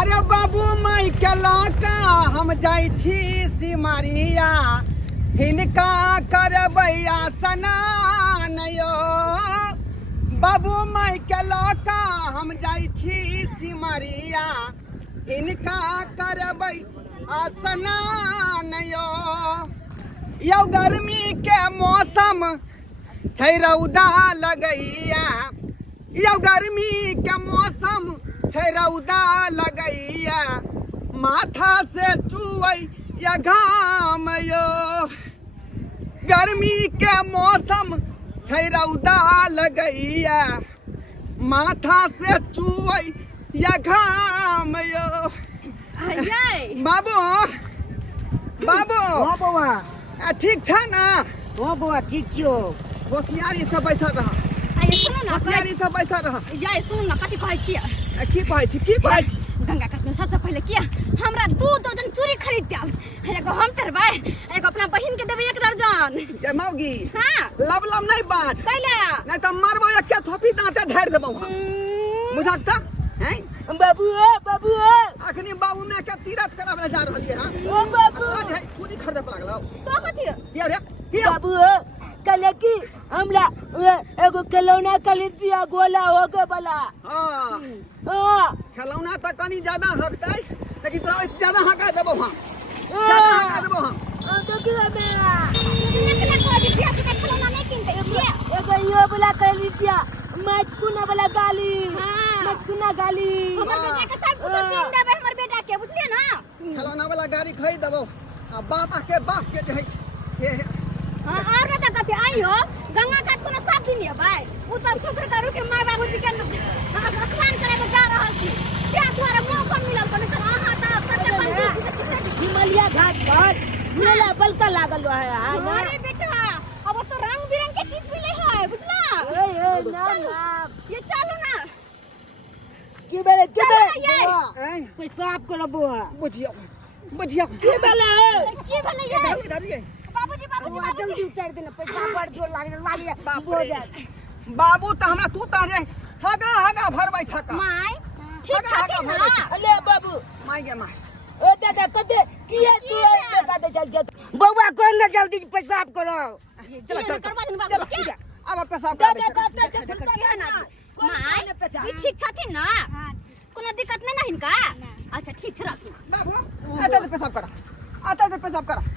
अरे बाबू माई के लौका हम जाई छी सिमरिया हिनका करबैया सनान यो। बाबू माई के लौका हम जाई छी सिमरिया हिनका करबै स्नान यो गर्मी के मौसम छै रौदा लगैया यो गर्मी के मौसम छै रौदा लगैया माथा से चुवै या घाम यो। गर्मी के मौसम छै रौदा लगैया माथा से चुवै या घाम यो। बाबू बाबू हाँ बउआ ठीक छ ना? हाँ बउआ ठीक छियो। होशियारी से बैठल रह। सुनू ना होशियारी से बैठल रह। ये सुनू ना कथी कहै छियै? की कहै छी की कहै छी? गंगा कात में सबसे पहले किया हमरा 2 दर्जन चूड़ी खरीद देब। एगो हम पेरबै एगो अपना बहिन के देबै 1 दर्जन। जे मौगी हां लब नहीं बाँच कैला नहीं तो मारबो एक थोपी दांते झाड़ देबो हम बुझात त हैं? बाबू बाबू अखनी बाबू में के तीरथ करावे जा रहलिए हां। ओ बाबू आज है चूड़ी खरीदे लागलो तो कथी ये रे बाबू कल की हमरा एगो खिलौना खरीद दिया गोला होके वाला। हां हाँ खिलौना तो कनी ज्यादा हकतै लेकिन तोरा इससे ज्यादा हका देबो हम ज्यादा हका देबो हम। देखिए मेरा कितना को दिया के खिलौना नहीं किनते एगो यो वाला खरीद दिया मचकुना वाला गाली। हां मचकुना गाली हमर बेटा के सब कुछ किन देबै हमर बेटा के बुझलिए ना। खिलौना वाला गाड़ी खरीद देबो आ बाप के जे है हां और ना त कथी आई हो गंगा कात कोनो सब दिन लेबै उ त शुक्र करू के माय बाबूजी के स्नान करे के जा रहल छी क्या द्वारा मौका मिलल त नहीं आहा त कते पंजी हिमालय घाट पर मेला बलका लागल है। अरे बेटा अब तो रंग बिरंग के चीज मिले है बुझला। ए ना ना ये चलो ना की बेले हैं पेशाब करो बुआ बुझियो बुझियो की बेले की भले ये धरिए बाबूजी बाबूजी जल्दी उतार देना पैसा बड़ जोर लागे बाप रे बाबू त हमरा तू त जे हगा हगा भरबै छका माय ठीक छथिन ना। अले बाबू माई गे माई ओ दादा कते की है तू दादा चल बउआ कोन ना जल्दी पेशाब करो। चल चल करवा दिन चल बाबूजी क्या अब पेशाब कर दे दादा देखो क्या ना माय ये ठीक छथिन ना कोनो दिक्कत नहीं ना हिनका? अच्छा ठीक छ राखू बाबू आता से पेशाब कर आता से पेशाब कर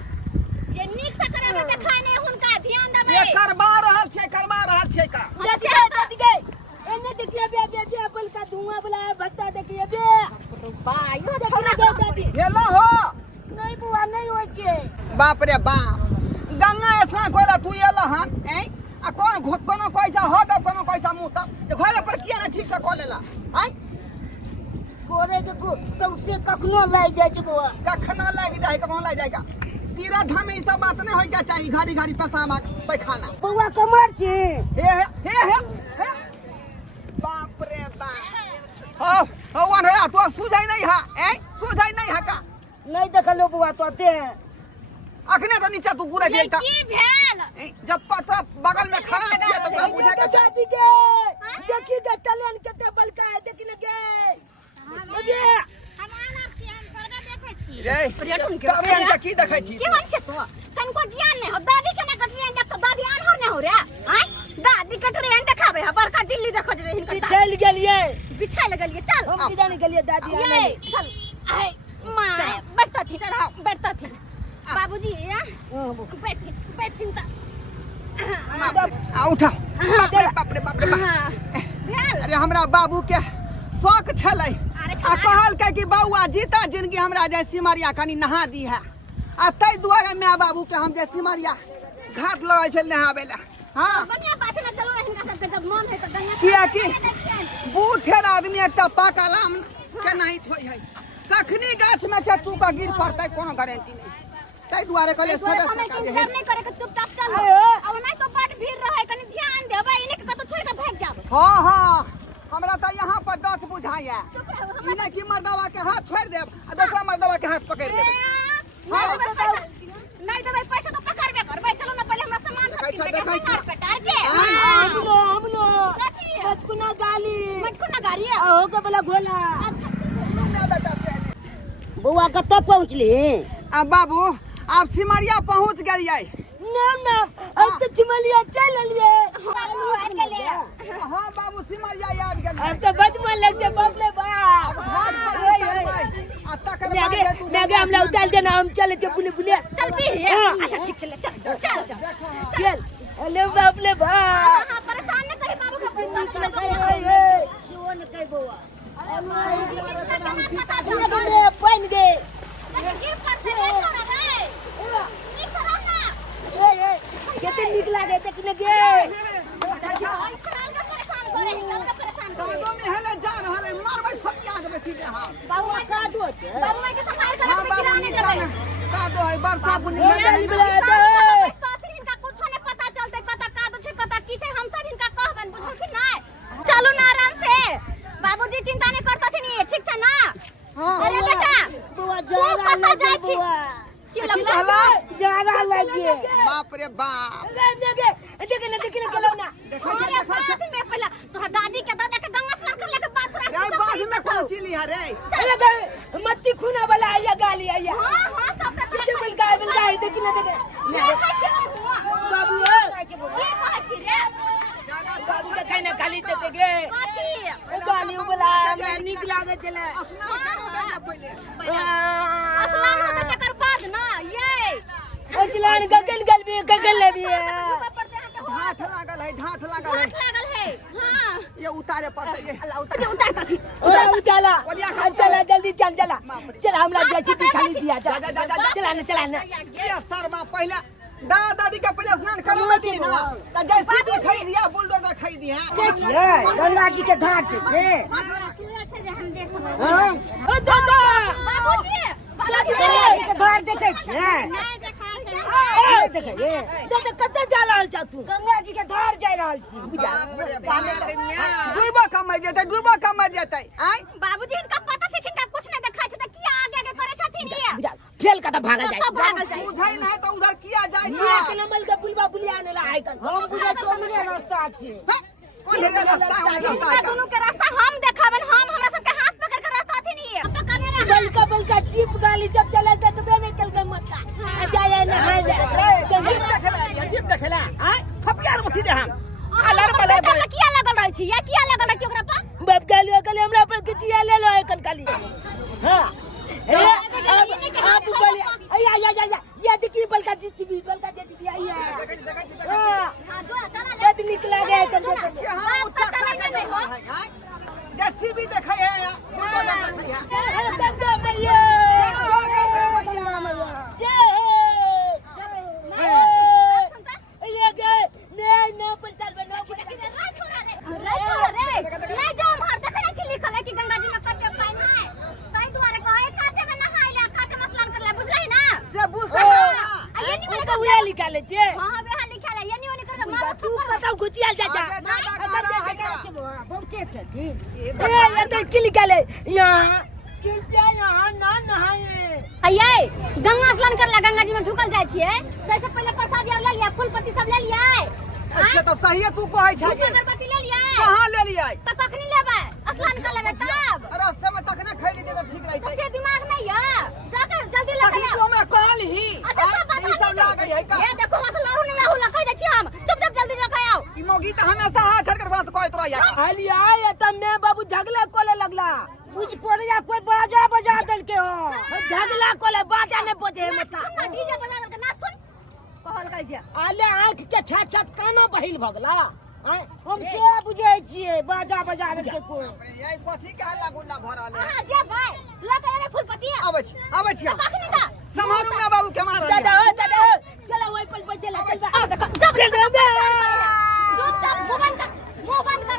ये नीक से करे में देखाय नहीं हुनका ध्यान देबै ये करबा रहल छै का जैसे दादी गए एने देखिए बे अपन का धुआं वाला भट्टा देखिए बे भाई यो छोड़ दे दादी ये लो हो नहीं बुआ नहीं होय छै। बाप रे बाप गंगा ऐसा कोला तू ये लो हन हैं आ कोनो पैसा हो ग कोनो पैसा मुंह त जे घरे पर किया ना ठीक से को लेला हैं कोरे देखो सबसे कखनो लाग जाय छै बुआ कखना लाग जाए कखनो लाग जाएगा तीरथ धाम में ई सब बात नहीं होय के चाहिए घड़ी घड़ी पेशाब पैखाना बुआ कमर छै हे बाप रे बाप हो वन है तो सुझाई नहीं है ए सुझाई नहीं है का नहीं देखलो बुआ तोते अखने तो नीचे तू पूरा ये गेल का की भेल जब पत्थर बगल में खड़ा छिए तो का बुझे के दादी के देखी गे टलन केते बलका है देख लगे अबे हम आना छी हम परगा देखे छी रे पर्यटन के ट्रेन के की देखै छी की मन छै तो कनको ज्ञान नहीं हो दादी के ना कटरियन देख तो दादी अनहर नहीं हो रे हैं दादी कटरियन देखाबे है बड़का दिल्ली देखो जे हिनका चल गेलिए बिछाई लगलिए चल हम की जाने गेलिए दादी ये चल आए माय बैठता थी बैठता थी बाबूजी बैठ चिंता आ उठा बाप रे बाप हां भेल अरे हमरा बाबू के शौक छलै आ कहल के कि बौआ जीता जिंदगी हमरा जय सिमरिया कनी नहा दी है आ तै दुआरे माय बाबू के हम जय सिमरिया घाट लगे छै नहाबे ला। हां बढ़िया बात है ना चलो ना हिनका सबके जब मन है तो गंगा किया कि बूढ़ेर आदमी एकटा पाकल आम के नहीं थोई है कखनी गाछ में छै तू का गिर पड़तै कोनो गारंटी नहीं तै दुआरे कहले सदस्य हमें का जे इंतजार है नहीं करे के चुपचाप चल अब नहीं तो बड़ भीड़ रहे कनी ध्यान देबै इने के कतो छोड़ के भाग जाब। हां हमरा त यहाँ पर डट बुझाया ई नहीं कि मर्दवा के हाथ छोड़ देब आ दूसरा मर्दवा के हाथ पकड़ लेब। नहीं देबै पैसा तो पकड़बे करबै चलो ना पहले हमरा सामान सब के टार के हम लो कथी मटकुना गाली मटकुना गाड़ी है हो के बोला गोला बेटा बउआ कतऽ पहुँचली? अब बाबू आप सिमरिया पहुंच गए। ना अब तो सिमरिया चल लिए। हाँ बाबू सिमरिया याद गए। अब तो बद मन लग जा बाप ले बाप। अब घाट पर उतरबै आ तकर बाद तू मैं हमला उतार देना, हम चले बुले बुले। चल भी अच्छा ठीक चल चल चल चल अरे बाप ले बाप। हां परेशान न करी बाबू के क्यों न कह बउआ? पानी दे गिर पड़ते रे छोड़ा रे नीक से रहना कितने निक लागे देखने के। परेशान करे बाबू में हेले जा रहल है, मारबै थपिया देबै सीधे हां। बाबू का दो बाबू माई के संभाल कर हां अपने बाबू गिराने देबै का दो है बरसा बुनी ए, में इनका कुछ नहीं पता चलते कता का दो छे कता की छे हम सब इनका कहबन बुझलखिन ना। चलू ना आराम से बाबूजी चिंता नहीं करतथिन ठीक छे ना। हां अरे बेटा बउआ तू कता जाय छी की लगला जाना लगे। बाप रे बाप देखने केलो ना। देखो अरे बात में पहला तोरा दादी के दादा के गंगा स्नान कर लेके बात रहा रे बाद में कौन चिली है रे। अरे मत्ती खूना वाला आया गाली आया। हां सब कितने बिलगा देखने दे देखै छी बाबू की कहै छी रे बाबू के कहना गाली दे गे काठी गाली बोला मैं निक लागे चले। स्नान करबै ना पहले। अस्सलाम होते तकर बाद ना ये चलान गगन ले भी है। ढाठ लागल है घाट लागल है हां ये उतारे पड़ते ये अल्लाह उतारता थी चला चला जल्दी चल चला चल हमरा जेसीबी खाली दिया चला ना ये सरवा पहले दादा दादी के पहले स्नान करवा दी ना त जेसीबी खरीद दिया बुलडोजर खरीद दिया। गंगा जी के घाट से सूरज से हम देखो हां ओ दादा बाबूजी के घर देखे छिए नहीं देखा छै देखिए दादा कत जा रहल छ तू? गंगा जी के घर जा रहल छी। डूबो कमर जेतै आय बाबूजी इनका पता छै कि इनका कुछ नहीं देखा छै त किया आगे आगे करे छथिन ये फेल का भागा जाए भागल जाए बुझै नहीं तो उधर किया जाय ये छै। के नमल के पुलवा पुलिया ने ला आइकन हम बुझे छो हमरे रास्ता छी। कौन रे रास्ता है इनका दोनों के रास्ता हम देखाबन हम हमरा सब के हाथ पकड़ के रहता थी नहीं पकड़ने रहा बलका चीप गाली जब चले तो बेने कल के मत जाए नहा जीप देखला आय थपिया में सीधे हम अलर बलर किया लगल रहै छी या किया लगल रहै छी ओकरा पर बाप गाली हमरा पर किचिया ले लो एकन काली। हां अब बोली या ये देखी बलका जीसीबी आया। हां जो चला ले कद निकला गया एकन के हम उच्चा नहीं हो आय जेसीबी देखै है बुलडोजर देखै है। गंगा मैया ये गए नहीं पंचाल बनो नहीं जो हमार देखने छी लिखल है कि गंगा जी में कते पानी है तई द्वारे कहे काते में नहाय ले काते में स्नान कर ले बुझलही ना से बुझते ये नहीं तो वाला उया निकाले छे। हां हां बेहा लिखल है ये नहीं वाली कर मार तू बताओ गुचिया चाचा बहुते छथि ये तो की निकाले यहां चिंता यहां ना नहाए अये गंगा स्नान कर ले गंगा जी में ढुकल जाय छियै सबसे पहले प्रसाद ले लिया फूल पत्ती सब ले लिया अच्छा तो सही है तू कहै छै अगरबत्ती ले लिया कहां ले लियै त कखनी लेबै स्नान कर लेबै तब रास्ते में तक ना खैली दे तो ठीक तो रहतै। से दिमाग नहीं है जाकर जल्दी लेके तू हमरा कहलही अच्छा सब ई सब लागै है का ये देखो मत लाहू नहीं लाहू लगा दे छी हम चुप जल्दी लेके आओ ई मोगी त हमेशा हाथ धर कर बात कहत रहै। आली आए त मैं बाबू झगला कोले लगला बुझ पड़िया कोई बाजा बजा दल के हो झगला कोले बाजा ने बजे मत सुन डीजे बजा के नाच सुन कहल गई जे आले आंख के छत कानो बहिल भगला हम से बुझै छियै बाजा बजा दल के को यही कथी के हल्ला गुल्ला भ रहल है। हां जे भाई लगा रे फूल पत्ती आबै छी कखनी दा समारू ना बाबू के मार दादा चला ओइ पल बजे ले चल जब रे दे चुप चुप मुंह बंद कर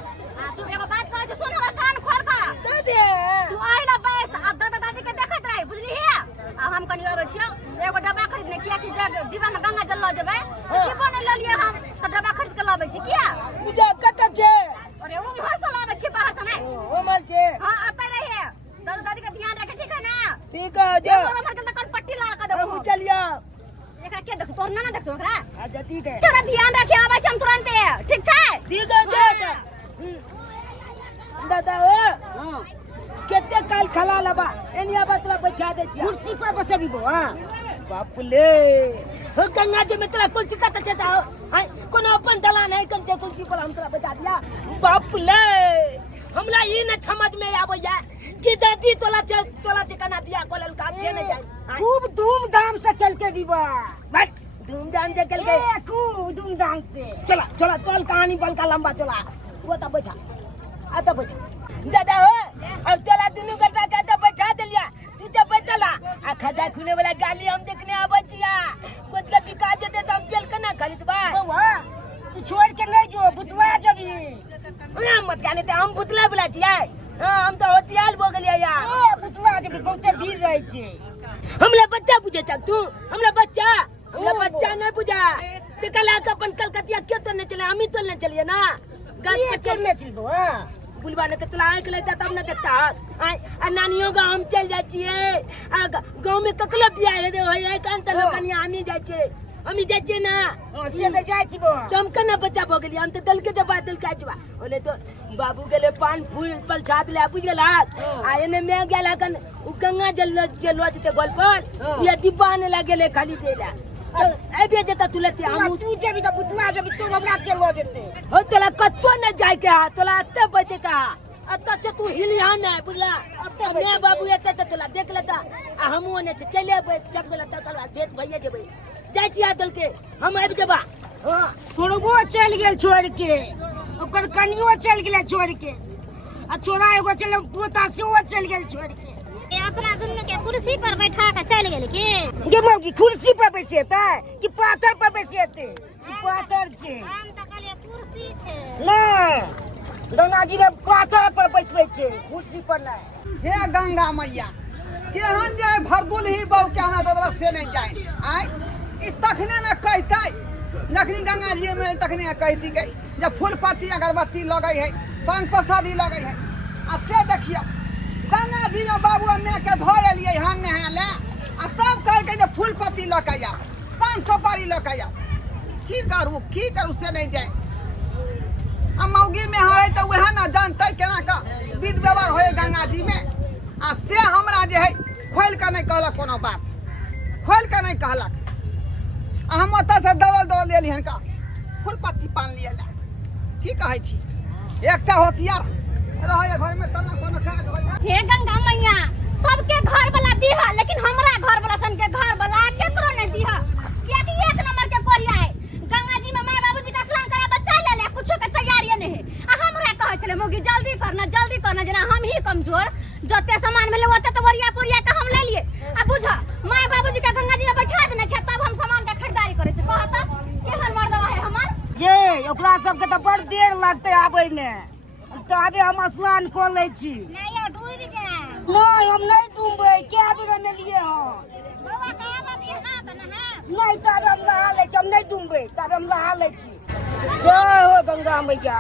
तू एगो बात कह सुन हमर कान खोल का दे तू आइला बस आ दादा दादी के देखत रही बुझली है आ हम कनी आबै छियो एगो डब्बा खरीदने किया कि डिब्बा में गंगा जल ल जेबै डिब्बा ने ले लिए हम तो डब्बा खरीद के लाबै छी किया मुझे कत छे अरे वो घर से लाबै छी बाहर से नहीं ओ मल छे हां आता रही है दादा दादी का ध्यान रखे ठीक है ना ठीक है जो और हमर के कन पट्टी ला के देबो हम चलिया एकरा के देख तोर ना देख ओकरा अच्छा ठीक है थोड़ा ध्यान रखे आबै छी हम तुरंत ठीक छै ठीक है दादा ओ केते काल खला लबा एनिया बतला बैठा दे छी कुर्सी पर बसेबी बो हां बाप ले हो गंगा जी में तेरा कुर्सी का तचता हाय कोनो अपन दलान है कम से कुर्सी पर हम तोरा बता दिया बाप ले हमरा ई न समझ में आबैया कि दादी तोला कना बियाह कोलल का छे न जाय खूब धूमधाम से चल के विवाह बट धूमधाम से चल गए खूब धूमधाम से चला चला तोल कहानी बल का लंबा चला वो तो बैठा आता बैठा दादा हो अब चला तीनों गटा का बैठा दिया तू जब बैठला आ खड्डा खुने वाला गाली हम देखने आबै छिया कुछ के बिका जेते त हम पेल कना खरीदबा बउआ तू छोड़ के नहीं जो बुतवा जबी ओए मत गाने ते हम बुतला बुला छिया हां हम तो होशियार हो गेलिया यार ए बुतवा जबी बहुते भीड़ रहे छे हमला बच्चा बुझे छक तू हमला बच्चा नहीं बुझा देखला के अपन कलकतिया के तो न चले हम ही तो न चलिए ना गाछ ये पे चलने छी बउआ बुलवा ने तोला आंख लेता तब न देखता आ नानियों गांव हम चल जाय छिए आ गांव में ककला बियाह हे होय है कान त कनिया हम ही जाय छे हम ही जाय छे ना से तो जाय छी बउआ तुम कना बच्चा भ गेली हम त दल के जब बादल काटवा ओले तो बाबू गेले पान फूल पल छाद ले बुझ गेला आ एने मैं गेला कन गंगा जल चलो जते गोल पर ये डिब्बा ने लागेले खाली देला तो ए बे जता तुलते हम तू जबी त बुतवा जबी तो हमरा के लो जेते हो तोला कत्तो न जाय के तोला अत्ते बचे का अत्ता से तू हिलिया न बुझला अब मैं बाबू एते त तोला देख लेता आ हम ओने से चले जब गेला त कल भेट भइए जेबै जाय छी आदल के हम आबि जेबा हां थोड़बो चल गेल छोड़ के ओकर कनियो चल गेल छोड़ के आ छोरा एगो चल पोता से वो चल गेल छोड़ के अपना दुनू के कुर्सी पर बैठा के चल गेल की गे मौगी कुर्सी पर बैसेता कि पाथर पर बैसेते पाथर छे हम त कहलिए कुर्सी छे नहीं गंगा जी में पाथर पर बैसबे छे कुर्सी पर नहीं हे गंगा मैया केहन जाए भरदुल ही बहू के हमरा ददरा से नहीं जाए आय ई तखने न कहतै जखनी गंगा जी में तखने कहती गई जब फूल पत्ती अगरबत्ती लगई है पान प्रसादी लगई है आ से देखियो गंगा जी में बाबू मैं के धो एलिए हन नहा ले आ तब कह के जे फूल पत्ती ल के जा 500 पारी ल के जा की करू से नहीं जाए आ मौगी में है तो वह ना जानते केना का विध व्यवहार होए गंगा जी में आ से हमरा जे है खोल के नहीं कहलक कोनो बात खोल के नहीं कहलक आ हम ओतऽ से दौड़ लेली हन का फूल पत्ती पान लिया ला की कहै छी एकटा होशियार रहे घर में तना कोनो काज होय हे गंगा मैया सबके घर वाला दीहा लेकिन हमरा घर वाला सन के घर वाला केकरो नहीं दीहा कियाकि एक नंबर के कोरिया है गंगा जी में माय बाबूजी का स्नान करा बच्चा ले ले कुछो के तैयारी नहीं है आ हमरा कहै छले मोगी जल्दी करना जना हम ही कमजोर जते सामान मिले ओते तो वरिया पुरिया के हम ले लिए आ बुझ माय बाबूजी का गंगा जी में बैठा देने छै तब हम सामान का खरीदारी करे छै कहत केहन मर्दवा है हमर ये ओकरा सबके तो बड़ देर लगते आबै में तो अबे हम स्नान कर ले छी नहीं डूब जाए नहीं हम नहीं डूबे क्या बेर में लिए हो बाबा कहा बात है ना त ना नहीं तब हम नहा ले छी हम नहीं डूबे तब हम नहा ले छी जय हो गंगा मैया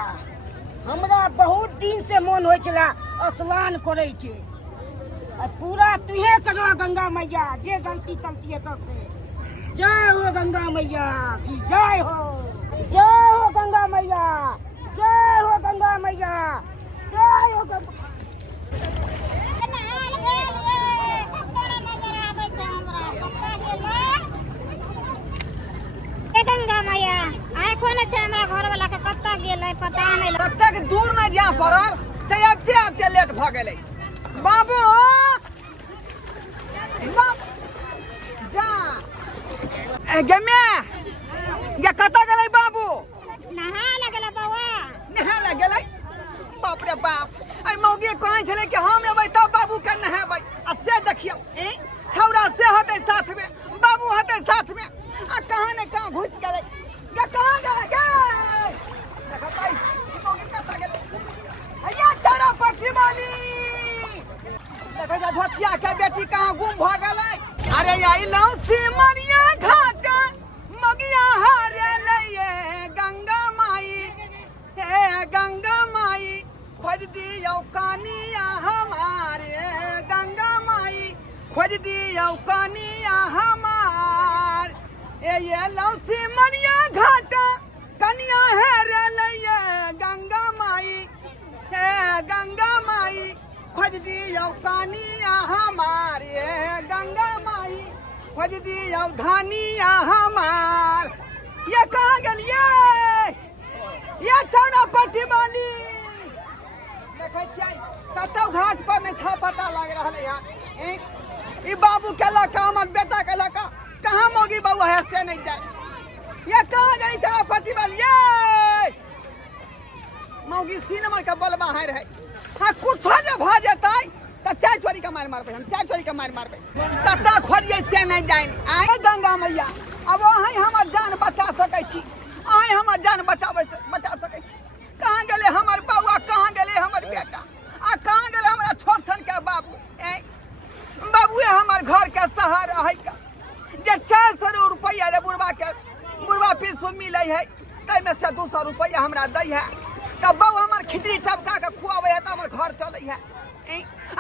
हमरा बहुत दिन से मन होय छला स्नान करे के आ पूरा तुहे करो गंगा मैया जे गलती तलती है तो से जय हो गंगा मैया की जय हो गंगा मैया जय हो गंगा मैया जय हो गंगा गंगा मैया आय कोन छै हमरा घर वाला के कत्ता गेलै पता नहीं तक दूर में जा पड़ल से आबते लेट भ गेलै बाबू जा ए गमे ये कत गेलै बाबू नहा लगला बाबा नहा लग गेलै बाप रे बाप आई मौगी कहै छलै कि हम एबै तब बाबू के नहेबै आ से देखियौ छौरा से होतै साथ में बाबू होतै साथ में आ कहां ने कहां घुस गेलै के कहां गेलै गे देखतै ई मौगी कत गेलै हैया तारा प्रतिमानी देखै जा धोतिया के बेटी कहां गुम भ गेलै अरे आई लौ सिमरिया घाट मगिया हारे लइए गंगा माई हे गंगा माई खोज दियो कानिया हमारे गंगा माई खोज दियो कानिया हमार ये लौसी मनिया घाट कनिया हेरे लइए गंगा माई हे गंगा माई खोज खोज दियो कानिया हमारे गंगा माई खोज दियो धानिया हमार ये कहाँ गेलिए ये थाना पट्टी वाली देखै छियै कतौ घाट पर नहीं था पता लग रहा है यार ई बाबू के लका हमर बेटा के लका कहाँ मोगी बउआ है से नहीं जाए ये कहाँ गई थाना पट्टी वाली ये मौगी सी नंबर का बलबा है रहे हाँ कुछ जे भ जेतै त चार चोरी का मार मारबे हम चार चोरी का मार मारबे कत्ता खोजिए से नहीं जाए आए गंगा मैया अब वहीं हमर जान बचा सकै छी आए हमर जान बचा सकै छी कहाँ गेले हमर बउआ कहाँ गेले हमर बेटा आ कहाँ गेले हमरा छोट सन के बाबू बाबूए हमर घर के सहारा है का जे 400 रुपया रे बुढ़वा पिरसु मिले है तैमे से 200 रुपया हमरा दै है तब बउ हमर खिचड़ी टपका के खुआवे है त हमर घर चले है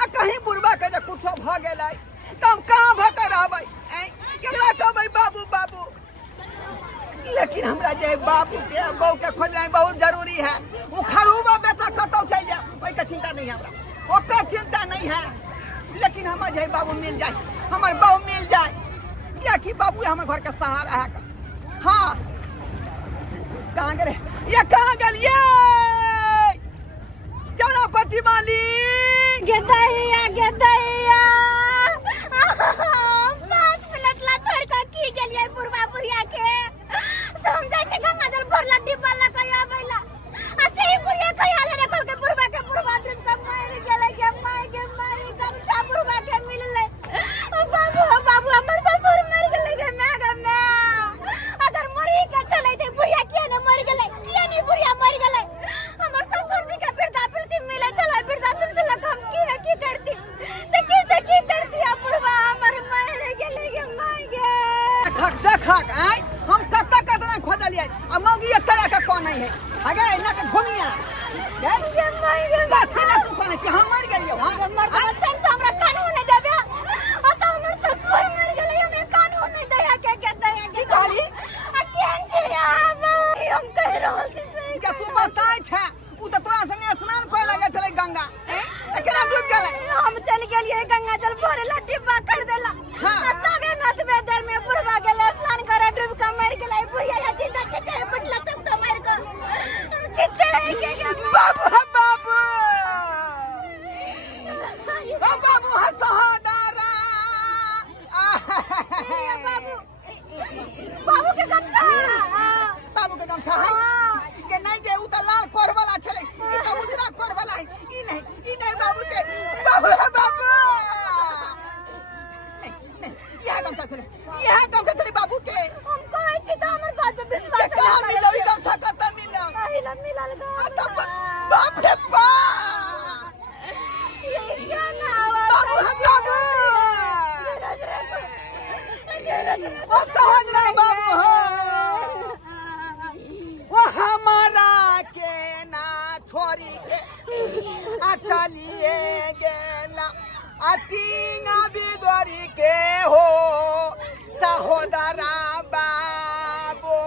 आ कहीं बुढ़वा के जे कुछो भ गेलै तब कहाँ भटे रहबै केकरा कहबै बाबू बाबू लेकिन हमरा जे बाबू के बहू के खोजनाइ बहुत जरूरी है वो खरूबा बेटा कतौ चल जाए ओइ के चिंता नहीं है हमरा ओकर चिंता नहीं है लेकिन हमर जे बाबू मिल जाए हमर बहू मिल जाए या कि बाबू हमर घर के सहारा है हाँ कहाँ गेले ये कहाँ गेलिए जाना पट्टी वाली गेदैया 5 मिनट ला छोड़ के की गेलिए बुढ़वा बुढ़िया के समझै छै गंगा जल भरला डिब्बा ला कया बैला आ से बुढ़िया कया ले रखल के बुढ़वा दिन सब मार गेलै के माई गमछा बुढ़वा के मिलले ओ बाबू हमर ससुर मर गेलै के मैं अगर मरी के चलै छै बुढ़िया किया ने मर गेलै किया नहीं बुढ़िया मर गेलै हमर ससुर जी के वृद्धा पेंशन मिले चला वृद्धा पेंशन ला हम की करती से की करती आ बुढ़वा हमर मर गेलै के माई गे देख आय हम कतना खोजलिए आ मौगी एक तरह का कौन नहीं है अगे इना के घुमिया के माई गे बात है तू कने छी हम मर गेलिए हां हमर बच्चन से हमरा कानून नहीं देबे आ त हमर ससुर मर गेलै हमरा कानून नहीं दया के दया की कहली आ केहन छै आब हम कह रहल छी से क्या तू बताय छै उ त तोरा संगे स्नान कोइ लगे चले गंगा केना डूब गेलै हम चल गेलिए गंगा जल भरे ला डिब्बा कर देला हाँ। तबे मतबे देर में बुढ़वा गेले स्नान करे डूब के मर गेलै बुढ़िया या जिंदा छिते पटला सब तो मार के छिते के बाबू है बाबू ओ बाबू है सहादारा बाबू के गमछा बाबू के गमछा है के नहीं जे उ त लाल कोर वाला छले ई त उजरा कोर वाला है ई नहीं बाबू के बाबू है बाबू नहीं यह गमछा छले बाबू के हम कहै छी त हमर बात पे विश्वास के कहां मिलो ई गमछा कतऽ मिलो मिलल गा बाप रे बाप ये क्या नावा बाबू है बाबू ओ सहजरा बाबू हो वो हमारा के ना छोरी के आ चलिए गेला अतीना बिगड़ी के हो सहोदरा बाबू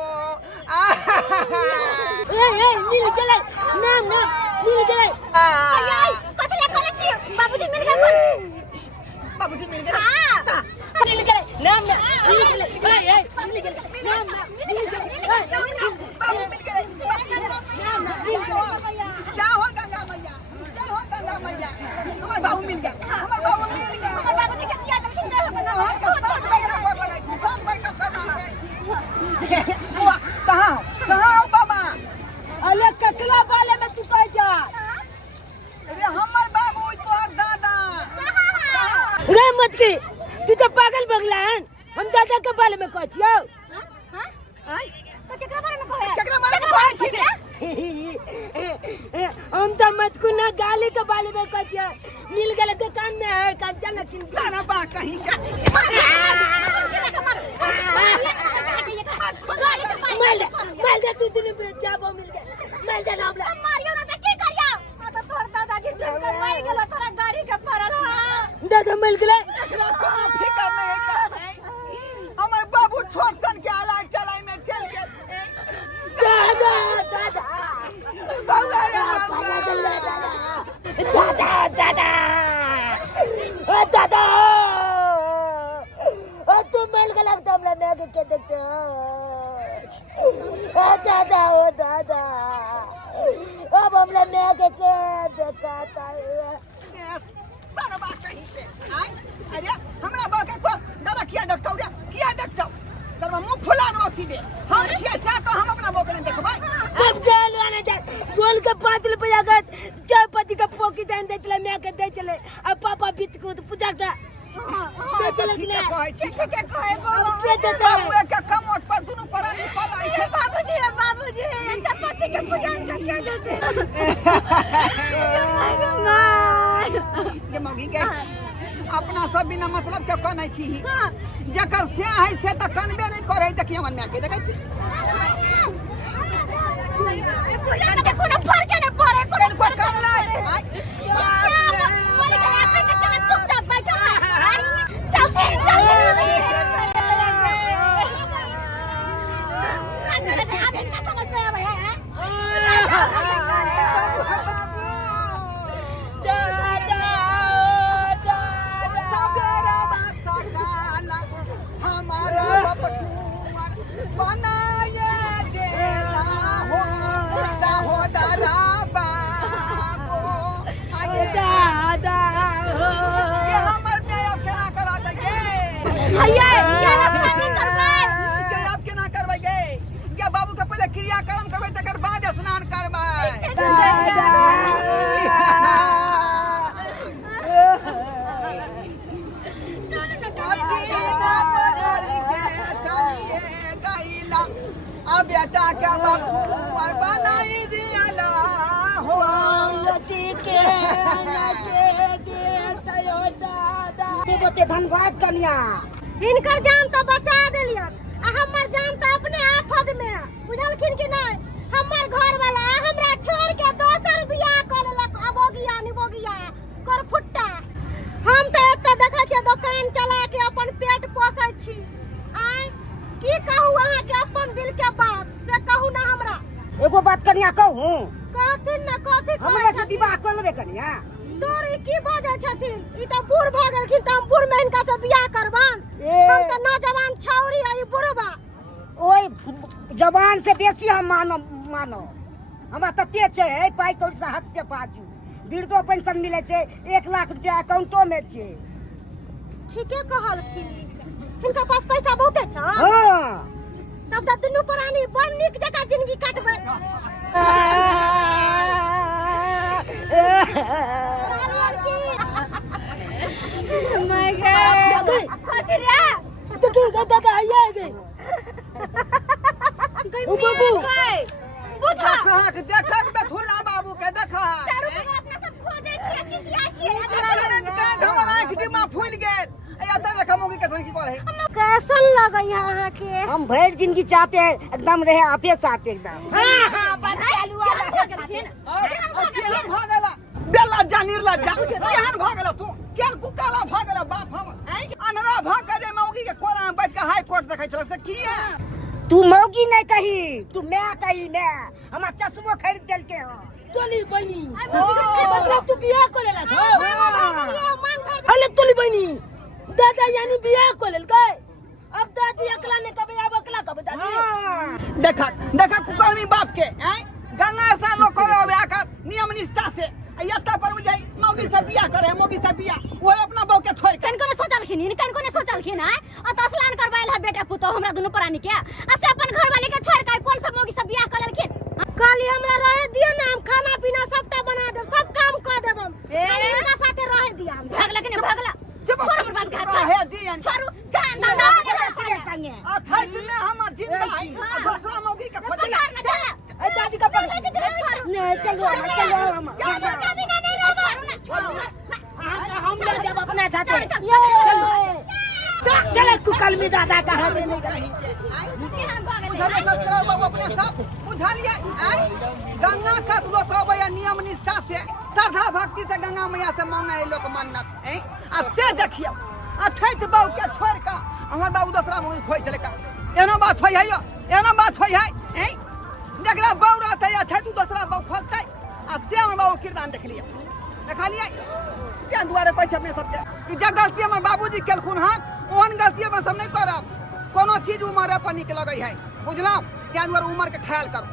मिल गेलै नाम मिल गेलै आई कथले करे छी बाबूजी मिल गए बाबूजी मिल गए हां मिल गेलै नाम मिल गेलै मिल गेलै नाम मिल गेलै बाबू मिल गए जाओ गंगा मैया हमार बाबू मिल गया हमर बाबूजी के जिया दलखिन दे बना कहाँ हो बाबा अले कतला वाले में तू कह जा अरे हमर बाबू तोहर दादा रे मत की तू तो पागल बगला है हम दादा के बारे में कह छियो आय तो केकरा बारे में कहै छी हम तो मत को ना गाली के बारे में कह छियो मिल गेले दुकान में है कंचन किन तारा बा कहीं का माल दे तू दुनु जाबो मिल गए माल दे नाम मारियो ना त की करिया आ त तोर दादाजी ड्रिंक कर मर गेलो तोरा गाड़ी के पड़ल दादा मिल गेले फिकर नहीं है हमर बाबू छोट सन के आला चलाई में चल के दादा बाबा रे दादा दादा दादा तुम मिल के लगता हमला मैं के देखते दादा ओ दादा अब हमला मैं के देखता है सारा बात कहीं से आई अरे हमरा बा के को दादा किया देखता रे किया देखता तर मुंह फुला दो सीधे हम छिए से तो हम अपना बोकले देखबै अब देल वाला जा गोल के 5 रुपया का चाय पत्ती का पोकी देन दे चले मैं के दे चले अब पापा बीच को पूजा का दे चले कि नहीं के कहे अब के देता बाबू के कमोट पर दुनु पर निकल आई छे बाबूजी चपाती के पूजा करके देते ये मौगी के अपना सब बिना मतलब के कोन छी जकर से है से त कनबे नहीं करे देखिए मन में के देखै छी पूजा के कोनो फर्क नहीं पड़े को कर लाई आई चुपचाप बैठो चलते अभी क्या समझ में आवे है हमारा बपटूर बनाए देला हो सहोदरा बाबू आगे दादा ये हमर में अब केना करा देगे भैया क्या रास्ता नहीं करबै के आप केना करबै गे के बाबू के पहले क्रियाक्रम करबै तकर बाद स्नान करबै बेटा के बाबू बनाई दियाला हो बते धनबाद कन्या हिनकर जान तो बचा देलियन आ हमर जान तो अपने आफत में बुझलखिन कि नहीं हमर घर वाला हमरा छोड़ के दोसर बियाह कर लेलक अबोगिया निबोगिया कर फुट्टा हम तो एते देखै छियै दुकान चला के अपन पेट पोसै छी आय की कहू अहाँ के अपन दिल के बात से कहू ना हमरा एगो बात कन्या कहूं कहथिन ना कथि हमरा से विवाह कर लेबे कन्या तोर ई की बाजै छथिन ई त बूढ़ भ गेलखिन त हम बूढ़ में इनका से बियाह करबान हम त नौजवान छौरी आ ई बुढ़बा ओई जवान से बेसी हम मानो हमरा तते छै पाई कौड़ी से हाथ से पाजू वृद्धो पेंशन मिले छै 1 लाख रुपया अकाउंटो में छै ठीके कहलखिन इनका पास पैसा बहुते छ हां तब त दुनू प्राणी बड़ नीक जगह जिंदगी काटबै माय गॉड कथि रे देखी दादा आइए गए बाबू बुझा कहां के देखक बेथुला बाबू के देखा चारू बगल अपना सब खोजै छियै चिचिया छियै अखन का हमर आंख डिमा फूल गेल एता देखा मौगी के संग की करे कैसन लगै है अहाँ के हम भर जिंदगी चाहते हैं एकदम रहे आपे साथ एकदम हां बड़ा चालू वाला केहन भागला बेला जानीर ला जा केहन भागला तू केहन कुकाला भागला बाप हम अनरा भाग के जे मौगी के कोरा में बैठ के हाई कोर्ट देखै छल से की है तू मौगी नहीं कही तू मैं कही मैं हमारा चश्मो खरीद दिल के हो तोली बनी मतलब तू बियाह करे ला अरे तोली बनी दादा यानी बियाह करे गए अब दादी अकला ने कबे अब अकला कबे दादी देखा कुकर्मी बाप के हैं गंगा सा लो करो आकर नियम निष्ठा से यात्रा पर जाई मौगी से बियाह करे मौगी से बियाह वो अपना बहू के छोड़ कन कोने सोचलखिन कन कोने सोचलखिन है अ त स्नान करबाइल है बेटा पुतो हमरा दुनु प्राणी के आ से अपन घर वाले के छोड़ के कोन सब मौगी से बियाह करलखिन काली हमरा रहे दियो ना हम खाना पीना सबटा बना देब सब काम क देब हम खाली इनका साथे रहे दिया हम भागला कि नहीं भागला छोड़ हमर बात का है दियन छोड़ू जा ना ना तेरे संगे अच्छा इतने हमर जिंदा है दूसरा मौगी के खोज पकड़ ना चल ए दादी का पकड़ नहीं चलो हम छोटा भी ना नहीं रहो छोड़ू ना हम ले जब अपना साथे चल कुकल में दादा का हाथ नहीं बुझले सस्त्र बाबू अपने सब बुझा लिया गंगा का लोग कहबै नियम निष्ठा से श्रद्धा भक्ति से गंगा मैया से मांगे लोग मन्नत आ से देखियो अछैत बाबू के छोड़ के हमर बाबू दूसरा मुंह खोइ छले का एनो बात होय है एनो बात होय है जकरा बाबू रहते अछैत दूसरा बाबू खोलते आ से हमर बाबू कीर्तन देख लिया देखा लिया त्या दुआरे कहै छै अपने सबके कि जे गलती हमर बाबूजी केलखुन हन ओहन गलती हम सब नहीं करब कोनो चीज उमर पर निक लगै है बुझलौ त्या दुआरे उमर के ख्याल करू